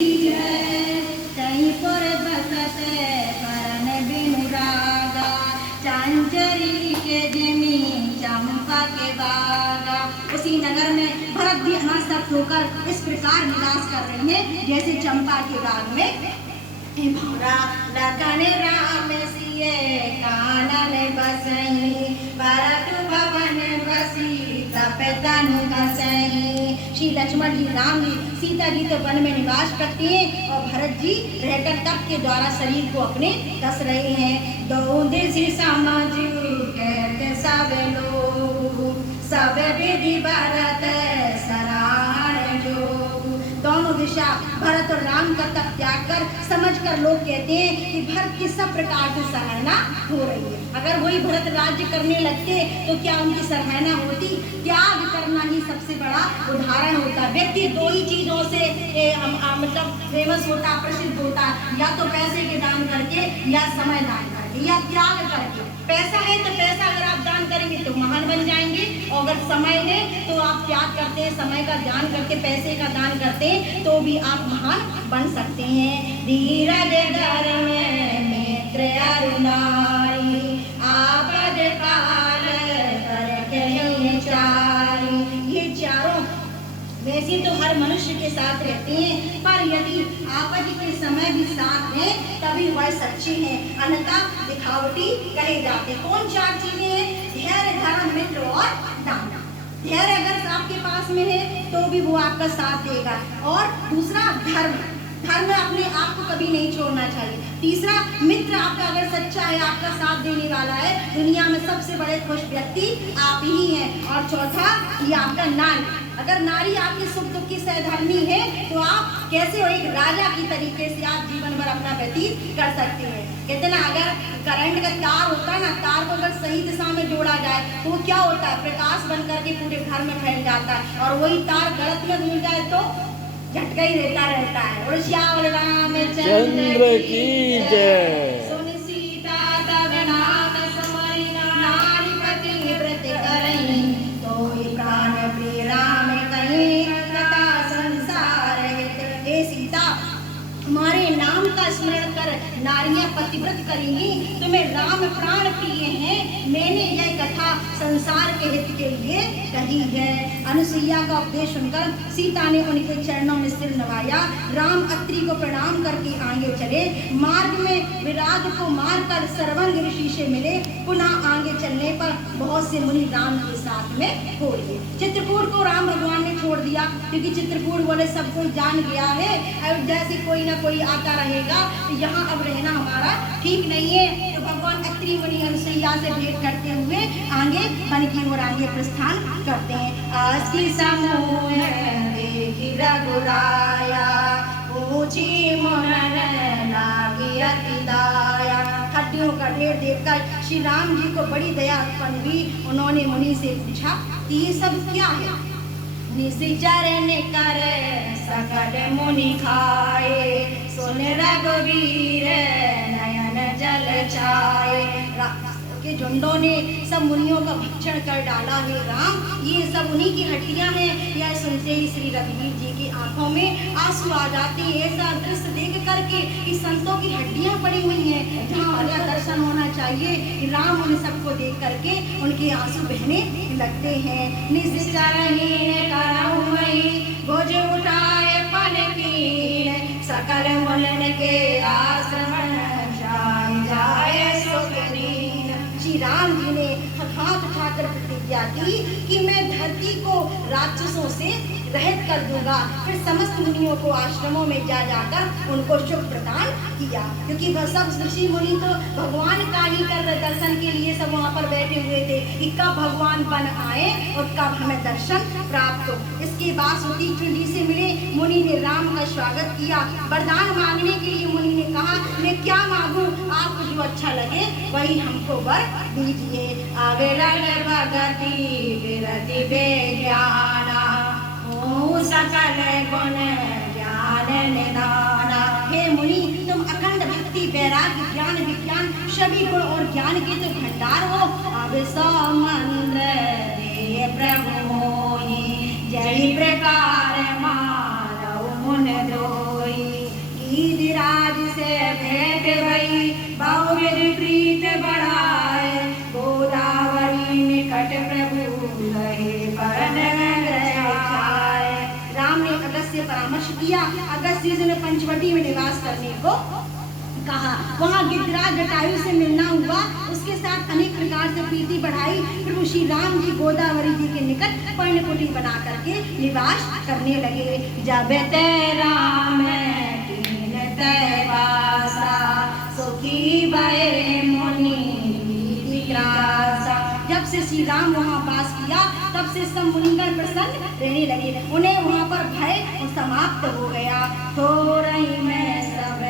कहीं पर बसत करन बिनु रागा, चांचरी के जिमी चंपा के बागा। उसी नगर में भरत भी हंसत होकर इस प्रकार निवास कर रहे हैं जैसे चंपा के बाग में भौरा लगन राम सिए कानन बसई, भरत भवन बसी तप तनु कसई। श्री लक्ष्मण जी राम जी सीता जी तो वन में निवास करते हैं और भरत जी रहकर तप के द्वारा शरीर को अपने कस रहे हैं। दो दिशि समझ कहते सब लोग, सब विधि भरत सराहन जोग। दोनों दिशा भरत और राम का तप त्याग कर समझकर लोग कहते हैं कि भरत की सब प्रकार से सराहना हो रही है। अगर वही भरत राज्य करने लगते तो क्या उनकी सराहना होती? त्याग करना ही सबसे बड़ा उदाहरण होता। व्यक्ति दो ही चीजों से मतलब फेमस होता, प्रसिद्ध होता, या तो पैसे के दान करके या समय दान करके या त्याग करके। पैसा है तो पैसा अगर आप दान करेंगे तो महान बन जाएंगे, और अगर समय है तो आप त्याग करते हैं, समय का दान करके पैसे का दान करते हैं तो भी आप महान बन सकते हैं। धीरज धर्म मित्र अरुणारी, आपद काल करके चारी। ये चारों वैसे तो हर मनुष्य के साथ रहते हैं, पर यदि आपद के समय भी साथ हैं तभी वह सच्चे हैं, अन्यथा दिखावटी कहे जाते। कौन चार चीजें हैं? धैर्य, धर्म, मित्र और दान। धैर्य अगर आपके पास में है तो भी वो आपका साथ देगा, और दूसरा धर्म, धर्म अपने आप को कभी नहीं छोड़ना चाहिए। तीसरा मित्र, आपका अगर सच्चा है, आपका साथ देने वाला है, दुनिया में सबसे बड़े खुश व्यक्ति आप ही हैं। और चौथा ये आपका नारी, अगर नारी आपके सुख दुख की सहधर्मी है तो आप कैसे हो, एक राजा की तरीके से आप जीवन भर अपना व्यतीत कर सकते हैं। कहते ना, अगर करंट का तार होता है ना, तार को अगर सही दिशा में जोड़ा जाए तो वो क्या होता है, प्रकाश बन करके पूरे घर में फैल जाता है, और वही तार गलत में मिल जाए तो झटका ही देता रहता है। और श्याम रामचंद्र की जय। सुन सीता तब नाम समरिना, नारी पति व्रत करई, तो प्राण प्रिय राम कहीं कथा संसार हित। हे सीता, तुम्हारे नाम का स्मरण कर नारियां पतिव्रत करेंगी, तुम्हें राम प्राण प्रिय हैं, मैंने यह कथा संसार के हित के लिए कही है। अनुसुईया का उपदेश सुनकर सीता ने उनके चरणों में सिर नवाया। राम अत्रि को प्रणाम करके आगे चले। मार्ग में विराग को मारकर सर्वंग ऋषि से मिले। पुनः आगे चलने पर बहुत से मुनि राम के साथ में हो लिए। चित्रकूट को राम भगवान ने छोड़ दिया, क्योंकि चित्रकूट बोले सब कोई जान गया है, अयोध्या से कोई ना कोई आता रहेगा, यहाँ अब रहना हमारा ठीक नहीं है। तो भगवान अत्रि मुनि अनुसुईया से भेंट करते हुए आगे वन की ओर आगे प्रस्थान करते हैं। आस्की समूह देखी रघुराया, ऊंची मुनन लागी अति दाया। हड्डियों का ढेर देखकर श्री राम जी को बड़ी दया उत्पन्न हुई। उन्होंने मुनि से पूछा कि ये सब क्या है? निशिचर ने कर सकल मुनि खाए, सुन रघुवीर नयन जल छाए। के झुंडों ने सब मुनियों का भक्षण कर डाला है राम, ये सब उन्हीं की हड्डियां हैं। यह सुनते ही श्री रघुवीर जी की आंखों में आंसू आ जाते हैं। ऐसा दृश्य देख करके कि संतों की हड्डियां पड़ी हुई हैं, जहाँ उनका दर्शन होना चाहिए। राम उन सबको देख करके उनके आंसू बहने लगते हैं। भुज उठाए पलकीन, सकल मुलन के आश्रम जाए सुखनीन। श्री राम जी ने हाथ उठाकर प्रतिज्ञा की कि मैं धरती को राक्षसों से रहित कर दूंगा। फिर समस्त मुनियों को आश्रमों में जा जाकर उनको सुख प्रदान किया, क्योंकि वह सब ऋषि मुनि तो भगवान का ही कर दर्शन के लिए सब वहाँ पर बैठे हुए थे कि कब भगवान बन आए और कब हमें दर्शन प्राप्त हो। इसके बाद सुती चुंडी से मिले मुनि ने राम का स्वागत किया। वरदान मांगने के लिए मुनि ने कहा, मैं क्या मांगू, आपको जो अच्छा लगे वही हमको वर दीजिए। आगे लगे भगति विरति विज्ञाना, सकल गुण ज्ञान निधाना। हे मुनि, तुम अखंड भक्ति, वैराग्य, ज्ञान, विज्ञान, सभी गुण और ज्ञान के तो भंडार हो। अब समंद्र दे प्रभु मोहि, जय प्रकार मानव मुन दोई। सीधराज से भेंट भई बहुविध प्रीत बढ़ाए, गोदावरी निकट प्रभु रहे परन छाए। राम ने अगस्त्य से परामर्श किया। अगस्त्य जी ने पंचवटी में निवास करने को कहा। वहाँ गिरिराज जटायु से मिलना हुआ, उसके साथ अनेक प्रकार से प्रीति बढ़ाई। प्रभु श्री राम जी गोदावरी जी के निकट पर्णकुटी बना करके निवास करने लगे। जब ते राम कीन तै वासा, सुखी भये मुनि विक्रासा। जब से श्री राम वहाँ वास किया तब से सब मुनिगण प्रसन्न रहने लगे। उन्हें वहाँ पर भय समाप्त हो गया। थोरही में सब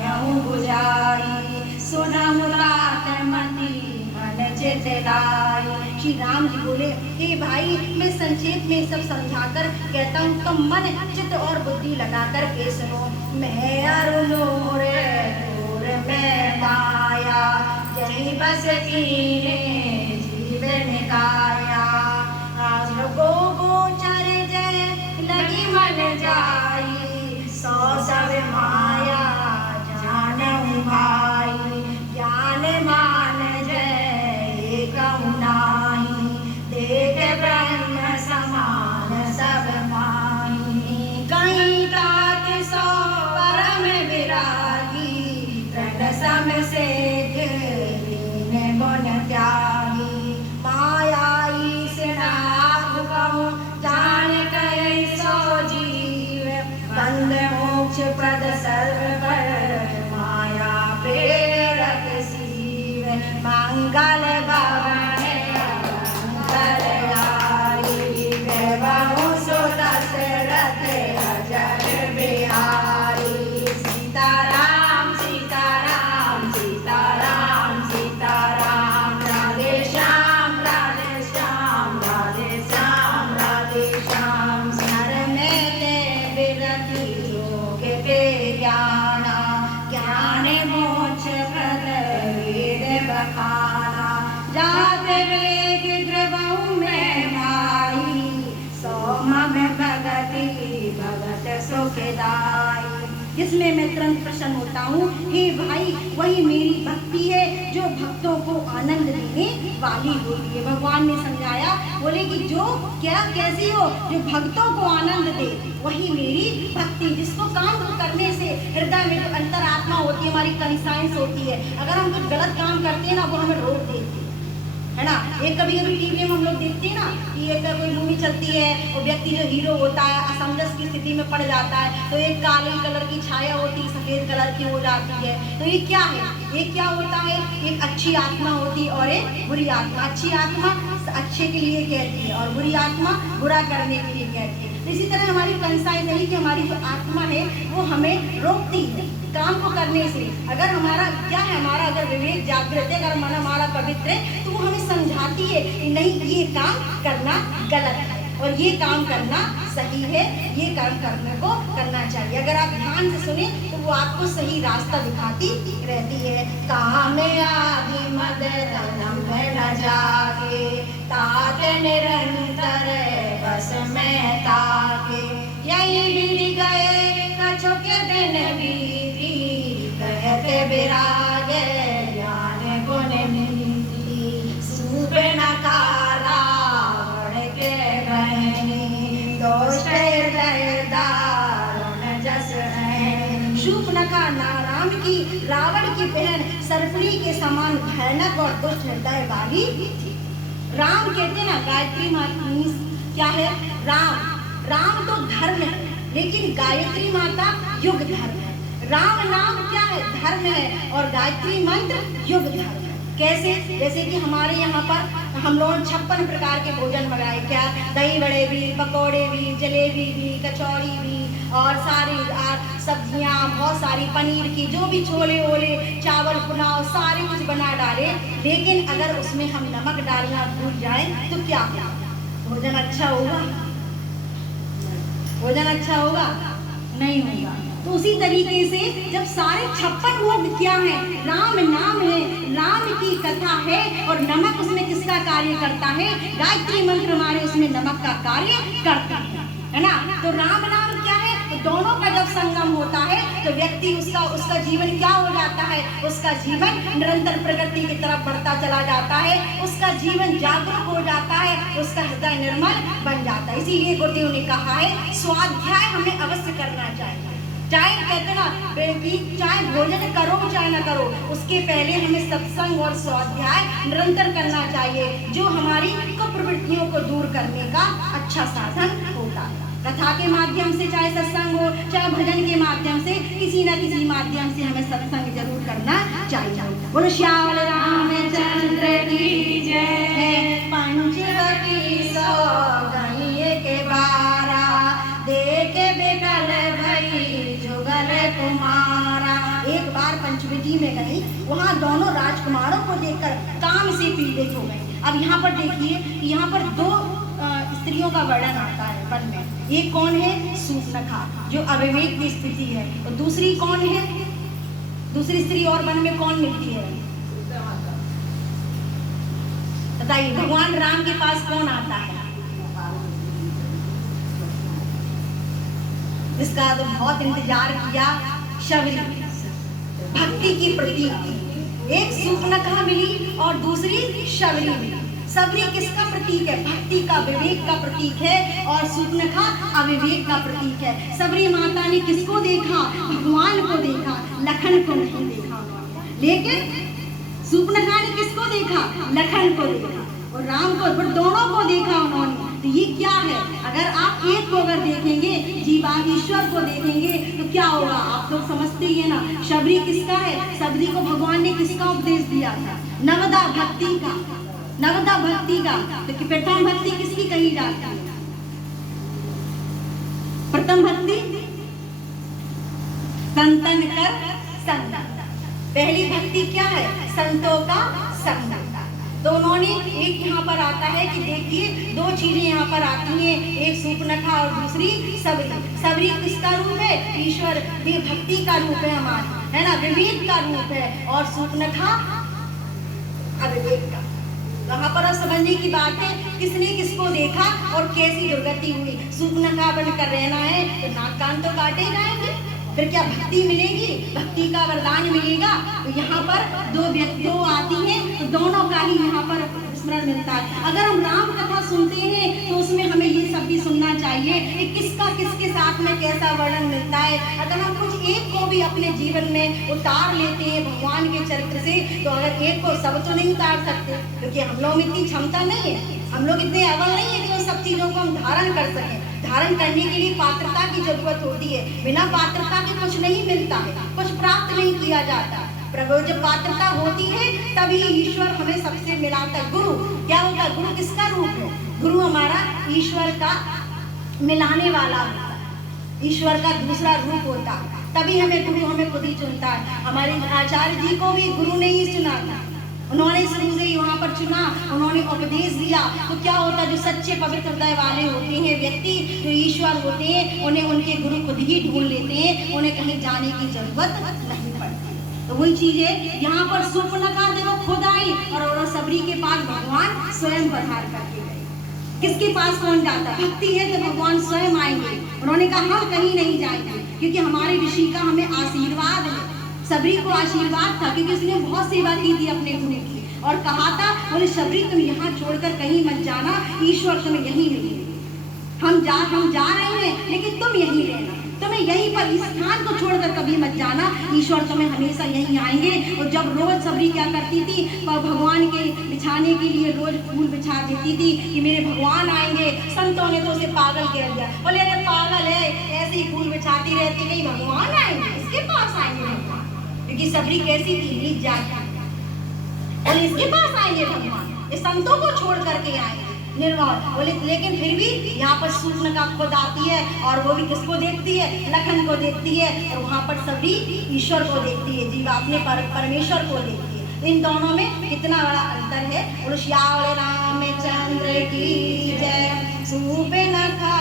कहूँ बुझाई, सुनहु तात मति मन चित लाई। श्री राम जी बोले, हे भाई, मैं संक्षेप में सब समझाकर कहता हूँ, तुम मन चित्त और बुद्धि लगाकर के सुनो। मैं अरुणोर दूर में माया, यही बस कीने जीवन काया। आज गोचर जय लगी मन जाई, सौ सब माया जानहु भाई। ज्ञान मान जय कहु नाहि, देख ब्रह्म समान सब माही। कहीं तात सौ परम विरागी, तृण सम से दीन गुण त्यागी। मायाई से नाम कहूँ जान कई सौ जीव, बंद मोक्ष प्रद सर्व पर माया प्रेरक शिव। मंगल भवन मंगलहारी, देवहु सुत दशरथ अजर बिहारी। सीताराम सीताराम सीताराम सीताराम, राधे श्याम राधे श्याम राधे श्याम राधे श्याम। स्मर में ते विरति योग के ज्ञाना, ज्ञान मोक्ष प्रद वेद बखाना। जाते वेग द्रवहु में भाई, सोम में भगति भगत सुखदाई। जिसमें मैं तुरंत प्रसन्न होता हूँ। हे भाई, वही मेरी भक्ति है जो भक्तों को आनंद देने वाली होती है। भगवान ने समझाया, बोले कि जो क्या कैसी हो, जो भक्तों को आनंद दे, वही मेरी भक्ति। जिसको काम करने से हृदय में जो अंतरात्मा होती है, हमारी कंसाइंस होती है, अगर हम कुछ गलत काम करते हैं ना, वो हमें रोक देती है ना। एक कभी कभी टीवी में हम लोग देखते हैं ना कि एक कोई मूवी चलती है, वो व्यक्ति जो हीरो होता है असमंजस की स्थिति में पड़ जाता है, तो एक काले कलर की छाया होती है, सफेद कलर की हो जाती है। तो ये क्या है? ये क्या होता है? एक अच्छी आत्मा होती है और एक बुरी आत्मा। अच्छी आत्मा अच्छे के लिए कहती है और बुरी आत्मा बुरा करने के लिए कहती है। इसी तरह हमारी कंसाइंस है कि हमारी जो आत्मा है वो हमें रोकती है काम को करने से। अगर हमारा क्या है, हमारा अगर विवेक जागृत है, अगर मन हमारा पवित्र है, तो वो हमें समझाती है कि नहीं, ये काम करना गलत है और ये काम करना सही है, ये काम करने को करना चाहिए। अगर आप ध्यान से सुने तो वो आपको सही रास्ता दिखाती रहती है। काम आदि मद तनम न जागे, तात निरंतर बस में ताके। यही बीत गए कछु के दिन बीती, कहते विरागे ज्ञान गुण नीति। सूप नकारा के बहनी, दोष हृदय दारुण जस है। शूर्पणखा नाराम की रावण की बहन सर्पणी के समान भयानक और दुष्ट हृदय वाली थी। राम कहते ना, गायत्री माता क्या है? राम तो धर्म है, लेकिन गायत्री माता युग धर्म है। राम नाम क्या है? धर्म है और गायत्री मंत्र युग धर्म है। कैसे? जैसे कि हमारे यहाँ पर हम लोग 56 प्रकार के भोजन मंगाए। क्या? दही बड़े भी, पकौड़े भी, जलेबी भी, कचौड़ी भी और सारी सब्जियाँ, बहुत सारी पनीर की, जो भी छोले ओले, चावल पुलाव, सारे कुछ बना डाले। लेकिन अगर उसमें हम नमक डालना भूल जाए तो क्या होगा? भोजन अच्छा होगा? भोजन अच्छा होगा? नहीं होगा। तो उसी तरीके से जब सारे 56 भोग क्या है? राम नाम है, राम की कथा है और नमक उसमें किसका कार्य करता है? गायत्री मंत्र हमारे उसमें नमक का कार्य करता है ना। तो राम नाम क्या है? तो दोनों का जब संगम होता है तो व्यक्ति उसका जीवन क्या हो जाता है, उसका जीवन निरंतर प्रगति की तरफ बढ़ता चला जाता है, उसका जीवन जागरूक हो जाता है, उसका हृदय निर्मल बन जाता है। इसीलिए गुरुदेव ने कहा है स्वाध्याय हमें अवश्य करना चाहिए। चाहे कहते ना कि चाहे भोजन करो चाहे ना करो, उसके पहले हमें सत्संग और स्वाध्याय निरंतर करना चाहिए, जो हमारी कुप्रवृत्तियों को दूर करने का अच्छा साधन होता है। कथा के माध्यम से, चाहे सत्संग हो, चाहे भजन के माध्यम से, किसी न किसी माध्यम से हमें सत्संग जरूर करना चाहिए। बोलो श्याम रामचंद्र की जय। पंचवटी सौगनिये के बारा, देखे बेकल भई जुगल तुम्हारा। एक बार पंचवटी में गई, वहाँ दोनों राजकुमारों को देखकर काम से पीड़ित हो गए। अब यहाँ पर देखिए, यहाँ पर दो स्त्रियों का वर्णन आता है वन में। एक कौन है? शूर्पणखा, जो अविवेक की स्थिति है। और दूसरी कौन है? दूसरी स्त्री और वन में कौन मिलती है? बताइए, भगवान राम के पास कौन आता है? जिसका तो बहुत इंतजार किया, शबरी, भक्ति की प्रतीक। एक शूर्पणखा मिली और दूसरी शबरी मिली। शबरी किसका प्रतीक है? भक्ति का, विवेक का प्रतीक है, और शूर्पणखा अविवेक का प्रतीक है। शबरी माता ने किसको देखा? भगवान को देखा, लखन को नहीं देखा। लेकिन शूर्पणखा ने किसको देखा? लखन को देखा, और राम को, पर दोनों को देखा उन्होंने। तो ये क्या है? अगर आप एक को अगर देखेंगे, जीवा ईश्वर को देखेंगे, तो क्या होगा? आप लोग समझते ही है ना। शबरी किसका है? शबरी को भगवान ने किसका उपदेश दिया था? नवदा भक्ति का, नवदा भक्ति का। तो प्रथम भक्ति किसकी कही जाती है? प्रथम भक्ति संतन कर संग। पहली भक्ति क्या है? संतों का संग। तो उन्होंने एक यहाँ पर आता है कि देखिए दो चीजें यहाँ पर आती हैं, एक शूर्पणखा और दूसरी शबरी। शबरी किसका रूप है? ईश्वर, भक्ति का रूप है हमारा, है ना, विवेक का रूप है, और शूर्पणखा अविवेक का। वहाँ पर समझने की बात है, किसने किसको देखा और कैसी दुर्गति हुई। शूर्पणखा बनकर रहना है तो नाक कान तो काटे जाएंगे, फिर क्या भक्ति मिलेगी? भक्ति का वरदान मिलेगा। तो यहाँ पर दो आती हैं, तो दोनों का ही यहाँ पर स्मरण मिलता है। अगर हम राम कथा सुनते हैं तो उसमें हमें ये सब भी सुनना चाहिए कि किसका किसके साथ में कैसा वर्णन मिलता है। अगर हम कुछ एक को भी अपने जीवन में उतार लेते हैं भगवान के चरित्र से, तो अगर एक को सब तो नहीं उतार सकते, क्योंकि हम लोग में इतनी क्षमता नहीं है, हम लोग इतने अव्वल नहीं है कि उन सब चीजों को हम धारण कर सकें। धारण करने के लिए पात्रता की जरूरत होती है। बिना पात्रता के कुछ नहीं मिलता है, कुछ प्राप्त नहीं किया जाता। प्रभु जब पात्रता होती है तभी ईश्वर हमें सबसे मिलाता है। गुरु क्या होता है? गुरु किसका रूप है? गुरु हमारा ईश्वर का मिलाने वाला होता है, ईश्वर का दूसरा रूप होता है। तभी हमें गुरु हमें खुद ही चुनता है। हमारे आचार्य जी को भी गुरु ने ही चुना था, उन्होंने शुरू से वहाँ पर चुना, उन्होंने उपदेश दिया। तो क्या होता है? जो सच्चे पवित्र हृदय वाले होते हैं व्यक्ति, जो ईश्वर होते हैं, उन्हें उनके गुरु खुद ही ढूंढ लेते हैं, उन्हें कहीं जाने की जरूरत नहीं पड़ती। तो वही चीज है, यहाँ पर शूर्पणखा देखो खुद आई और शबरी के पास भगवान स्वयं पधार करके गए। किसके पास कौन जाता? भक्ति है तो भगवान स्वयं आएंगे। उन्होंने कहा हम कहीं नहीं जाएंगे, क्योंकि हमारे ऋषि का हमें आशीर्वाद है। शबरी को आशीर्वाद था, क्योंकि उसने बहुत सेवा की थी अपने गुरु की, और कहा था, बोले शबरी तुम यहाँ छोड़कर कहीं मत जाना, ईश्वर तुम्हें यहीं मिलेंगे। हम जा रहे हैं, लेकिन तुम यहीं रहना, तुम्हें यहीं पर इस स्थान को छोड़कर कभी मत जाना, ईश्वर तुम्हें हमेशा यहीं आएंगे। और जब रोज शबरी क्या करती थी, भगवान के बिछाने के लिए रोज फूल बिछा देती थी कि मेरे भगवान आएंगे। संतों ने तो उसे पागल कह दिया, बोले अरे पागल है, ऐसे ही फूल बिछाती रहती, नहीं भगवान आएंगे, इसके पास आएंगे भगवान। क्योंकि शबरी कैसी थी? नीच जाती, और इसके पास आएंगे भगवान, ये संतों को छोड़ करके आएंगे निर्वाण बोले। लेकिन फिर भी यहाँ पर शूर्पणखा खुद आती है, और वो भी किसको देखती है? लखन को देखती है, और वहाँ पर शबरी ईश्वर को देखती है, जीवा अपने परमेश्वर को देखती है। इन दोनों में कितना बड़ा अंतर है। बोलो श्याम रामचंद्र की जय। शूर्पणखा